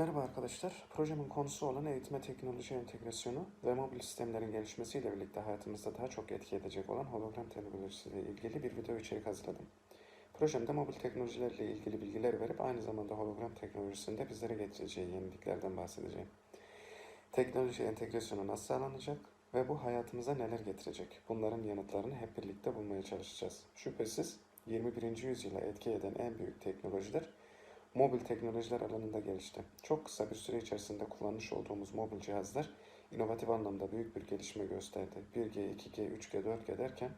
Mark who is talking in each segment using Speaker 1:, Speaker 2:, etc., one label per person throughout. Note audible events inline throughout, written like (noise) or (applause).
Speaker 1: Merhaba arkadaşlar. Projemin konusu olan eğitime teknoloji entegrasyonu ve mobil sistemlerin gelişmesiyle birlikte hayatımızda daha çok etki edecek olan hologram teknolojisiyle ilgili bir video içerik hazırladım. Projemde mobil teknolojilerle ilgili bilgiler verip aynı zamanda hologram teknolojisinde bizlere getireceği yeniliklerden bahsedeceğim. Teknoloji entegrasyonu nasıl sağlanacak ve bu hayatımıza neler getirecek? Bunların yanıtlarını hep birlikte bulmaya çalışacağız. Şüphesiz 21. yüzyıla etki eden en büyük teknolojiler mobil teknolojiler alanında gelişti. Çok kısa bir süre içerisinde kullanmış olduğumuz mobil cihazlar inovatif anlamda büyük bir gelişme gösterdi. 1G, 2G, 3G, 4G derken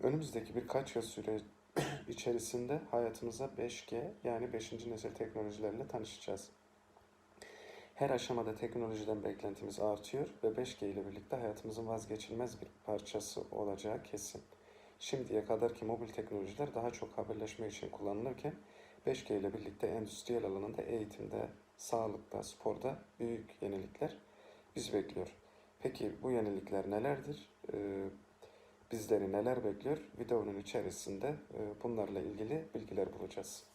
Speaker 1: önümüzdeki birkaç yıl süre (clears throat) içerisinde hayatımıza 5G yani 5. nesil teknolojilerle tanışacağız. Her aşamada teknolojiden beklentimiz artıyor ve 5G ile birlikte hayatımızın vazgeçilmez bir parçası olacağı kesin. Şimdiye kadarki mobil teknolojiler daha çok haberleşme için kullanılırken 5G ile birlikte endüstriyel alanında eğitimde, sağlıkta, sporda büyük yenilikler bizi bekliyor. Peki bu yenilikler nelerdir? Ee, bizleri neler bekliyor? Videonun içerisinde e, bunlarla ilgili bilgiler bulacağız.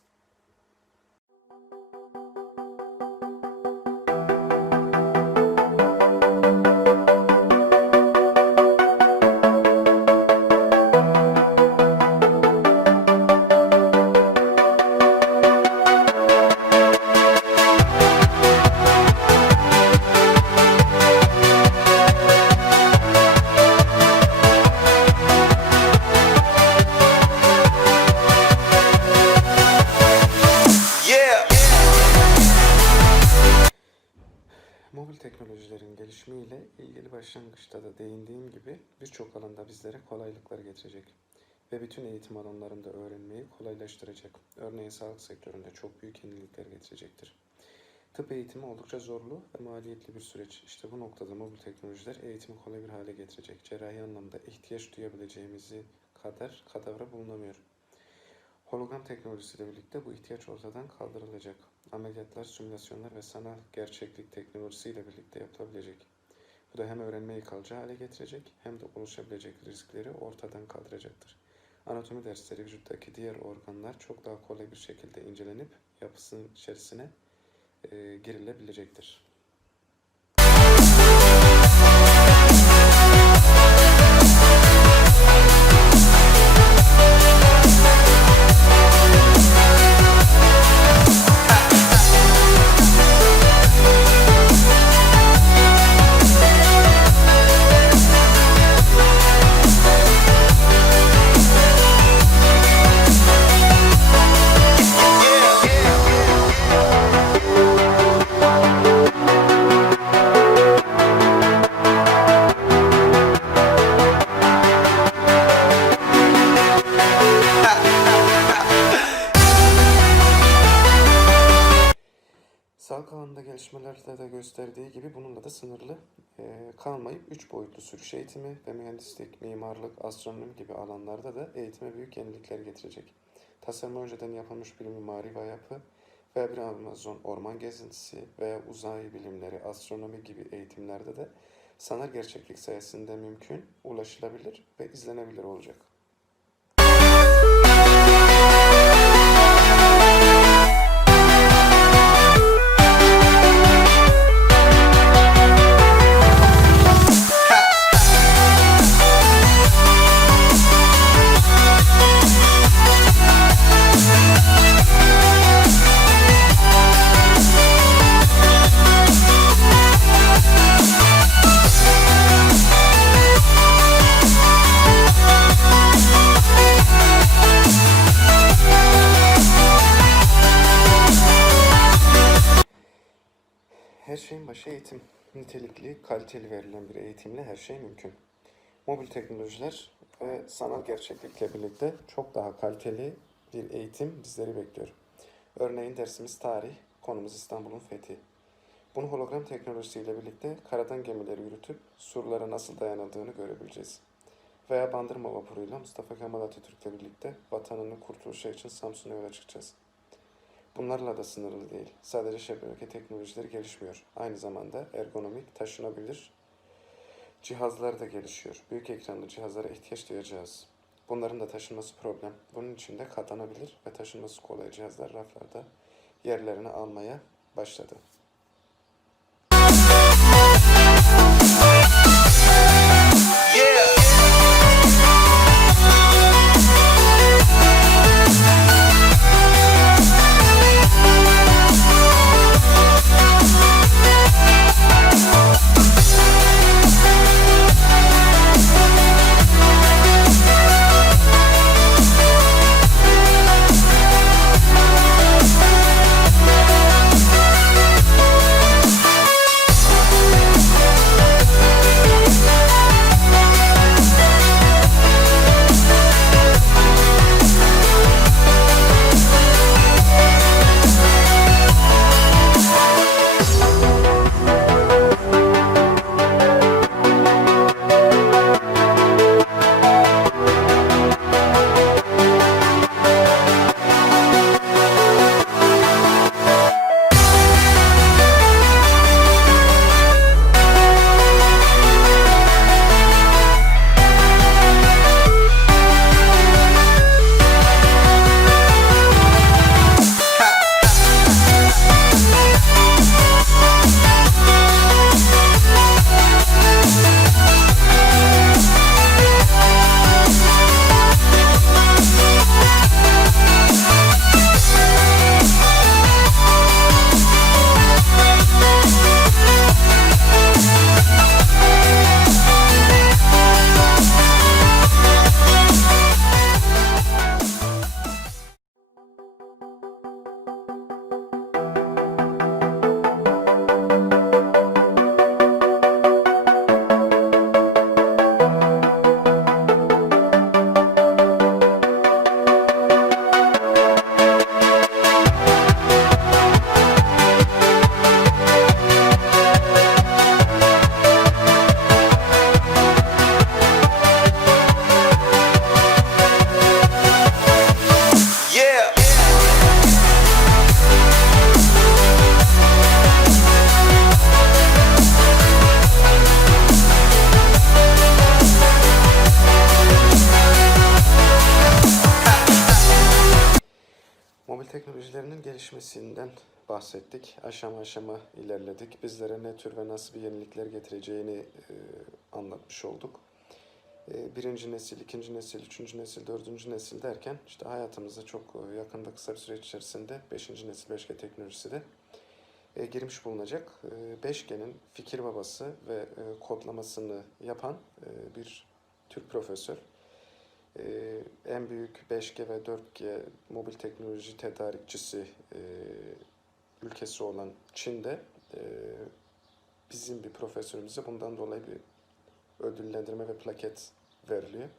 Speaker 1: Başlangıçta da değindiğim gibi birçok alanda bizlere kolaylıklar getirecek ve bütün eğitim alanlarında öğrenmeyi kolaylaştıracak. Örneğin sağlık sektöründe çok büyük yenilikler getirecektir. Tıp eğitimi oldukça zorlu ve maliyetli bir süreç. İşte bu noktada mobil teknolojiler eğitimi kolay bir hale getirecek. Cerrahi anlamda ihtiyaç duyabileceğimizi kadar kadavra bulunamıyor. Hologram teknolojisiyle birlikte bu ihtiyaç ortadan kaldırılacak. Ameliyatlar, simülasyonlar ve sanal gerçeklik teknolojisiyle birlikte yapılabilecek. Bu da hem öğrenmeyi kalıcı hale getirecek hem de oluşabilecek riskleri ortadan kaldıracaktır. Anatomi dersleri vücuttaki diğer organlar çok daha kolay bir şekilde incelenip yapısının içerisine e, girilebilecektir. Gelişmelerde de gösterdiği gibi bununla da sınırlı e, kalmayıp 3 boyutlu sürüş eğitimi ve mühendislik, mimarlık, astronomi gibi alanlarda da eğitime büyük yenilikler getirecek. Tasarımı önceden yapılmış bir mimari ve yapı veya bir Amazon orman gezintisi veya uzay bilimleri, astronomi gibi eğitimlerde de sanal gerçeklik sayesinde mümkün, ulaşılabilir ve izlenebilir olacak. Nitelikli, kaliteli verilen bir eğitimle her şey mümkün. Mobil teknolojiler ve sanal gerçeklikle birlikte çok daha kaliteli bir eğitim bizleri bekliyor. Örneğin dersimiz tarih, konumuz İstanbul'un fethi. Bunu hologram teknolojisiyle birlikte karadan gemileri yürütüp surlara nasıl dayanıldığını görebileceğiz. Veya Bandırma vapuruyla Mustafa Kemal Atatürk'le birlikte vatanının kurtuluşu için Samsun'a yola çıkacağız. Bunlarla da sınırlı değil. Sadece şebeke teknolojileri gelişmiyor. Aynı zamanda ergonomik, taşınabilir cihazlar da gelişiyor. Büyük ekranlı cihazlara ihtiyaç duyacağız. Bunların da taşınması problem. Bunun için de katlanabilir ve taşınması kolay cihazlar raflarda yerlerini almaya başladı. Bahsettik. Aşama aşama ilerledik. Bizlere ne tür ve nasıl bir yenilikler getireceğini e, anlatmış olduk. E, birinci nesil, ikinci nesil, üçüncü nesil, dördüncü nesil derken işte hayatımıza çok e, yakında kısa bir süreç içerisinde beşinci nesil 5G teknolojisi de e, girmiş bulunacak. E, 5G'nin fikir babası ve e, kodlamasını yapan e, bir Türk profesör. E, en büyük 5G ve 4G mobil teknoloji tedarikçisi e, ülkesi olan Çin'de e, bizim bir profesörümüze bundan dolayı bir ödüllendirme ve plaket veriliyor.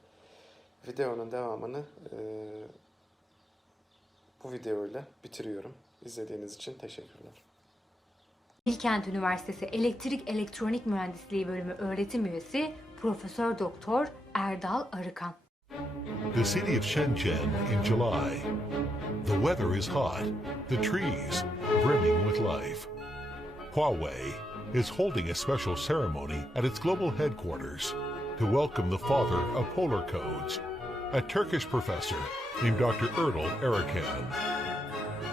Speaker 1: Videonun devamını e, bu videoyla bitiriyorum. İzlediğiniz için teşekkürler.
Speaker 2: Bilkent Üniversitesi Elektrik Elektronik Mühendisliği Bölümü öğretim üyesi Profesör Doktor Erdal Arıkan.
Speaker 3: The city of Shenzhen in July. The weather is hot, the trees brimming with life. Huawei is holding a special ceremony at its global headquarters to welcome the father of polar codes, a Turkish professor named Dr. Erdal Erikan.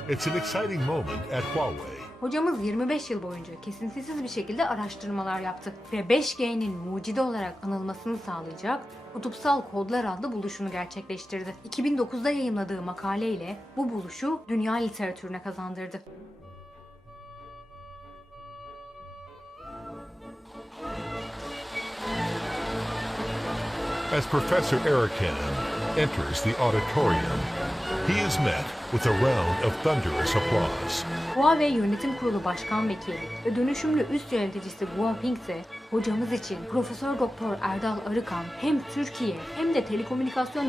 Speaker 3: It's an exciting moment at Huawei.
Speaker 2: Hocamız 25 yıl boyunca kesintisiz bir şekilde araştırmalar yaptı ve 5G'nin mucidi olarak anılmasını sağlayacak Kutupsal Kodlar adlı buluşunu gerçekleştirdi. 2009'da yayımladığı makaleyle bu buluşu dünya literatürüne kazandırdı.
Speaker 3: As Professor Erikan enters the auditorium, he is met with a round of thunderous applause.
Speaker 2: Huawei Yönetim Kurulu Başkan Vekili ve dönüşümlü üst yöneticisi Guoping ise hocamız için Profesör Doktor Erdal Arıkan hem Türkiye hem de telekomünikasyon